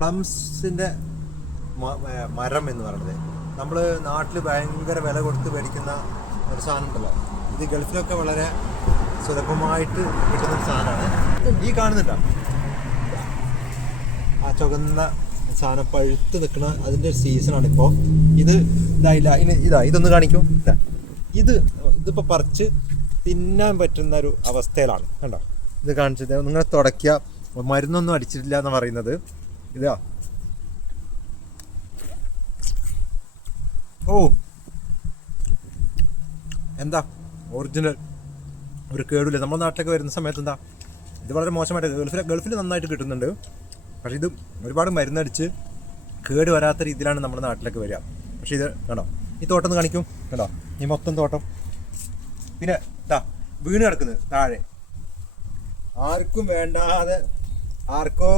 പ്ലംസിൻ്റെ മരം എന്ന് പറയുന്നത് നമ്മൾ നാട്ടിൽ ഭയങ്കര വില കൊടുത്ത് മേടിക്കുന്ന ഒരു സാധനം ഉണ്ടല്ലോ. ഇത് ഗൾഫിലൊക്കെ വളരെ സുലഭമായിട്ട് കിട്ടുന്ന ഒരു സാധനമാണ്. ഈ കാണുന്നുണ്ടോ ആ ചുവന്ന സാധനം പഴുത്ത് നിൽക്കുന്ന അതിൻ്റെ ഒരു സീസണാണ് ഇപ്പോൾ. ഇത് ഇതായില്ല, ഇതൊന്ന് കാണിക്കും. ഇതിപ്പോൾ പറിച്ച് തിന്നാൻ പറ്റുന്ന ഒരു അവസ്ഥയിലാണ്. കണ്ടോ, ഇത് കാണിച്ചത് നിങ്ങൾ തുടയ്ക്കുക, മരുന്നൊന്നും അടിച്ചിട്ടില്ല എന്ന് പറയുന്നത്. ഇതാ, ഓ എന്താ ഒറിജിനൽ, ഒരു കേടില്ല. നമ്മുടെ നാട്ടിലൊക്കെ വരുന്ന സമയത്ത് എന്താ ഇത് വളരെ മോശമായിട്ട് ഗൾഫിൽ നന്നായിട്ട് കിട്ടുന്നുണ്ട്. പക്ഷേ ഇത് ഒരുപാട് മരുന്നടിച്ച് കേട് വരാത്ത രീതിയിലാണ് നമ്മുടെ നാട്ടിലൊക്കെ വരിക. പക്ഷേ ഇത് കണ്ടോ, ഈ തോട്ടം ഒന്ന് കാണിക്കും. കണ്ടോ, ഈ മൊത്തം തോട്ടം. പിന്നെ വീണ് കിടക്കുന്നത് താഴെ, ആർക്കും വേണ്ടാതെ, ആർക്കോ